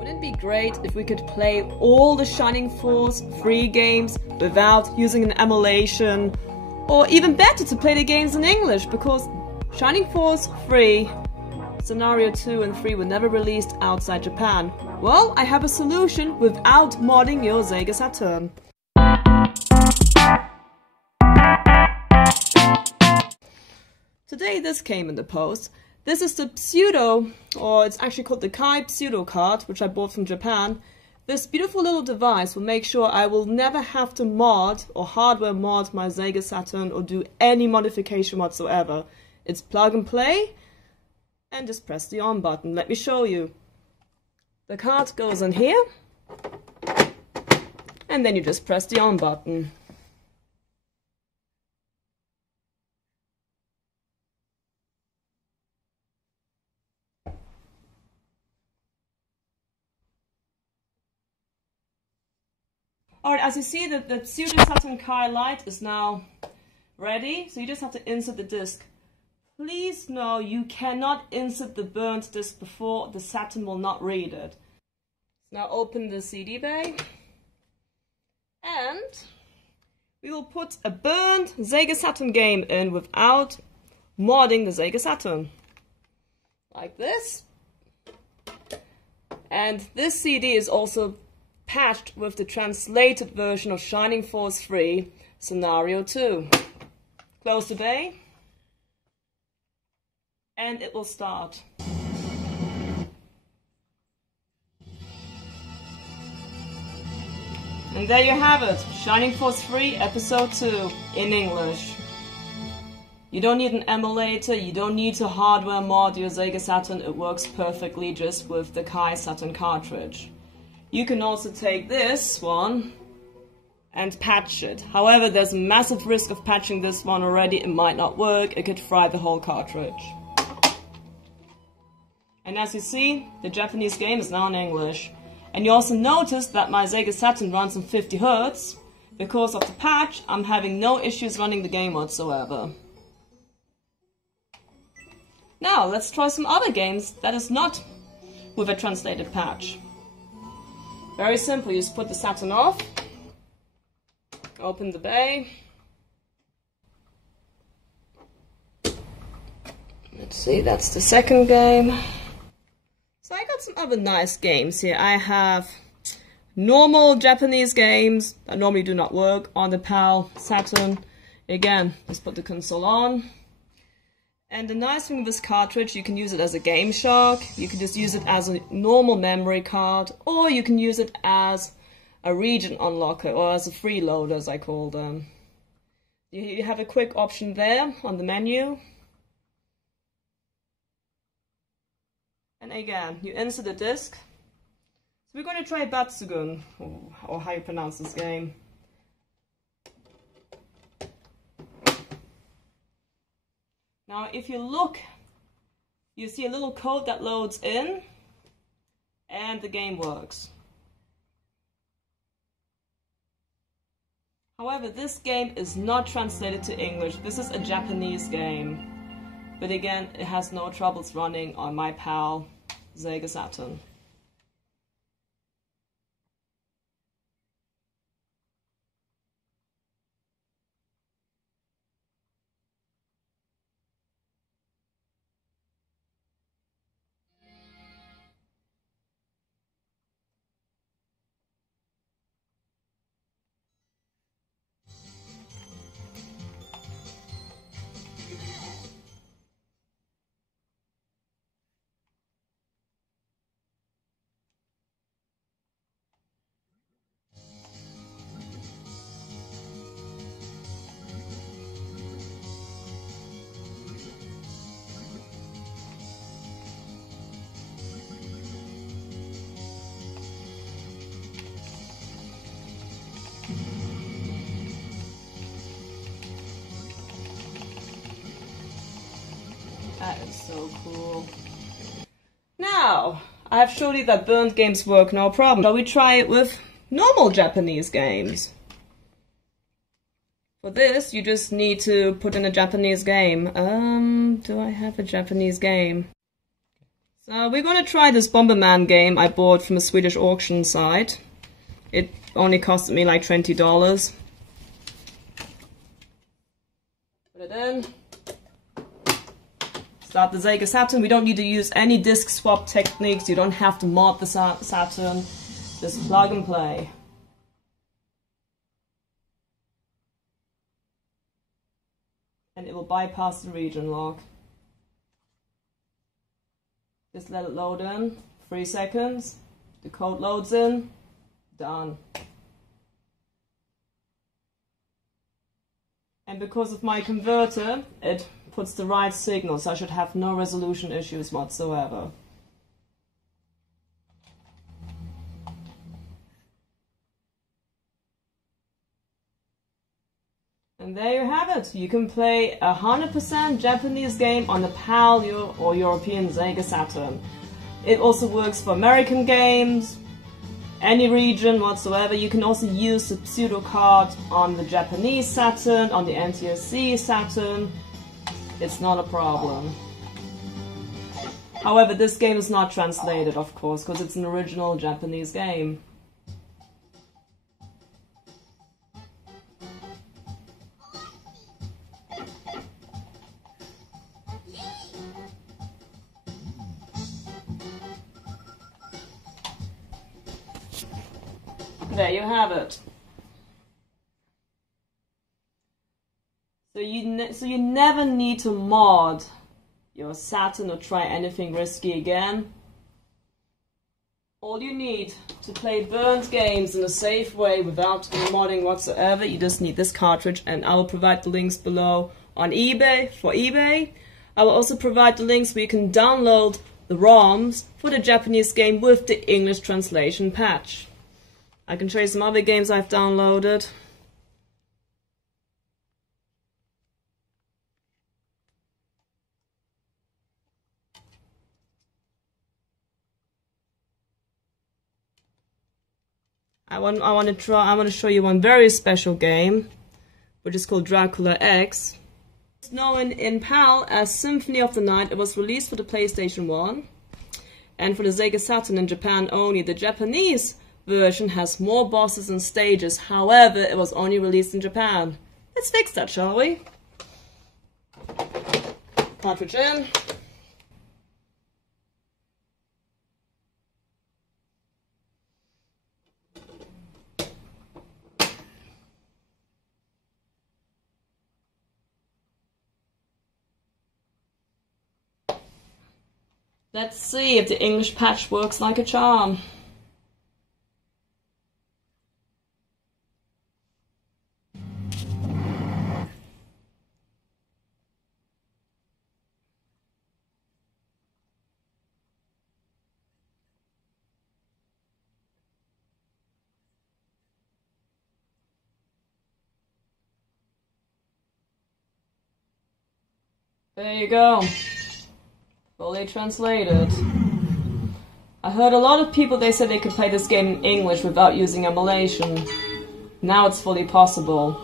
Wouldn't it be great if we could play all the Shining Force free games without using an emulation? Or even better, to play the games in English, because Shining Force free, Scenario 2 and 3 were never released outside Japan. Well, I have a solution without modding your Sega Saturn. Today this came in the post. This is the Pseudo, or it's actually called the Kai Pseudo card, which I bought from Japan. This beautiful little device will make sure I will never have to mod or hardware mod my Sega Saturn or do any modification whatsoever. It's plug and play, and just press the on button. Let me show you. The card goes in here, and then you just press the on button. Alright, as you see, the Pseudo Saturn Kai light is now ready, so you just have to insert the disc. Please know you cannot insert the burnt disc before the Saturn will not read it. Now open the CD bay, and we will put a burnt Sega Saturn game in without modding the Sega Saturn. Like this. And this CD is also patched with the translated version of Shining Force 3, Scenario 2. Close the bay, and it will start. And there you have it, Shining Force 3 Episode 2 in English. You don't need an emulator, you don't need to hardware mod your Sega Saturn, it works perfectly just with the Kai Saturn cartridge. You can also take this one and patch it. However, there's a massive risk of patching this one already. It might not work. It could fry the whole cartridge. And as you see, the Japanese game is now in English. And you also notice that my Sega Saturn runs on 50 Hz. Because of the patch, I'm having no issues running the game whatsoever. Now, let's try some other games that is not with a translated patch. Very simple, you just put the Saturn off, open the bay. Let's see, that's the second game. So I got some other nice games here. I have normal Japanese games that normally do not work on the PAL Saturn. Again, just put the console on. And the nice thing with this cartridge, you can use it as a Game Shark, you can just use it as a normal memory card, or you can use it as a region unlocker, or as a freeloader as I call them. You have a quick option there on the menu. And again, you insert the disc. So we're going to try Batsugun, or how you pronounce this game. Now, if you look, you see a little code that loads in, and the game works. However, this game is not translated to English. This is a Japanese game. But again, it has no troubles running on my PAL Sega Saturn. That is so cool. Now, I have showed you that burnt games work no problem. Shall we try it with normal Japanese games? For this, you just need to put in a Japanese game. Do I have a Japanese game? We're gonna try this Bomberman game I bought from a Swedish auction site. It only costed me like $20. Put it in. Start the Sega Saturn. We don't need to use any disc swap techniques. You don't have to mod the Saturn. Just plug and play. And it will bypass the region lock. Just let it load in. 3 seconds. The code loads in. Done. And because of my converter, it puts the right signal, so I should have no resolution issues whatsoever. And there you have it. You can play a 100% Japanese game on the PAL or European Sega Saturn. It also works for American games, any region whatsoever. You can also use the pseudo card on the Japanese Saturn, on the NTSC Saturn. It's not a problem. However, this game is not translated, of course, because it's an original Japanese game. There you have it. So you never need to mod your Saturn or try anything risky again. All you need to play burnt games in a safe way without modding whatsoever, you just need this cartridge, and I will provide the links below on eBay for eBay. I will also provide the links where you can download the ROMs for the Japanese game with the English translation patch. I can show you some other games I've downloaded. I want to show you one very special game, which is called Dracula X. It's known in PAL as Symphony of the Night. It was released for the PlayStation 1 and for the Sega Saturn in Japan only. The Japanese version has more bosses and stages, however, it was only released in Japan. Let's fix that, shall we? Cartridge in. Let's see if the English patch works like a charm. There you go. Fully translated. I heard a lot of people, they said they could play this game in English without using emulation. Now it's fully possible.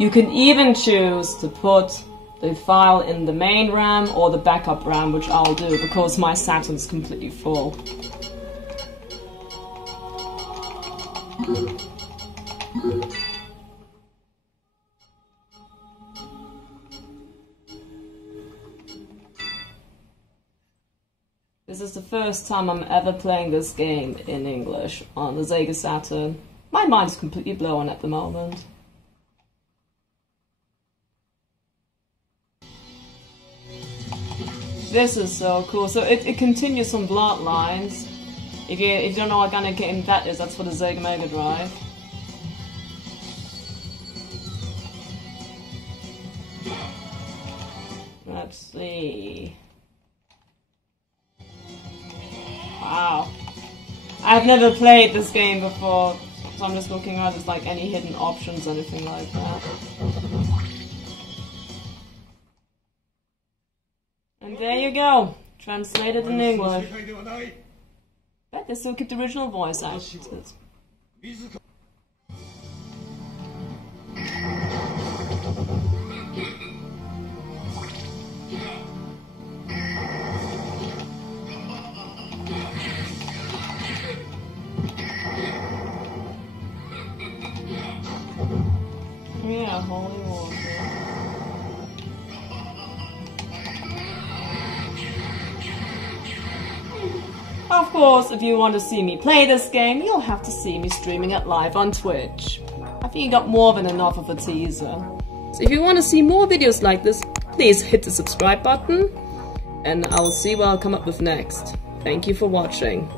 You can even choose to put the file in the main RAM or the backup RAM, which I'll do because my Saturn's completely full. This is the first time I'm ever playing this game in English on the Sega Saturn. My mind's completely blown at the moment. This is so cool. So it continues on Bloodlines. If you don't know what kind of game that is, that's for the Sega Mega Drive. Let's see. Wow. I've never played this game before, so I'm just looking at if there's like any hidden options or anything like that. And there you go, translated in English. But they still keep the original voice actors. holy water. Of course, if you want to see me play this game, you'll have to see me streaming it live on Twitch. I think you got more than enough of a teaser. So if you want to see more videos like this, please hit the subscribe button, and I will see what I'll come up with next. Thank you for watching.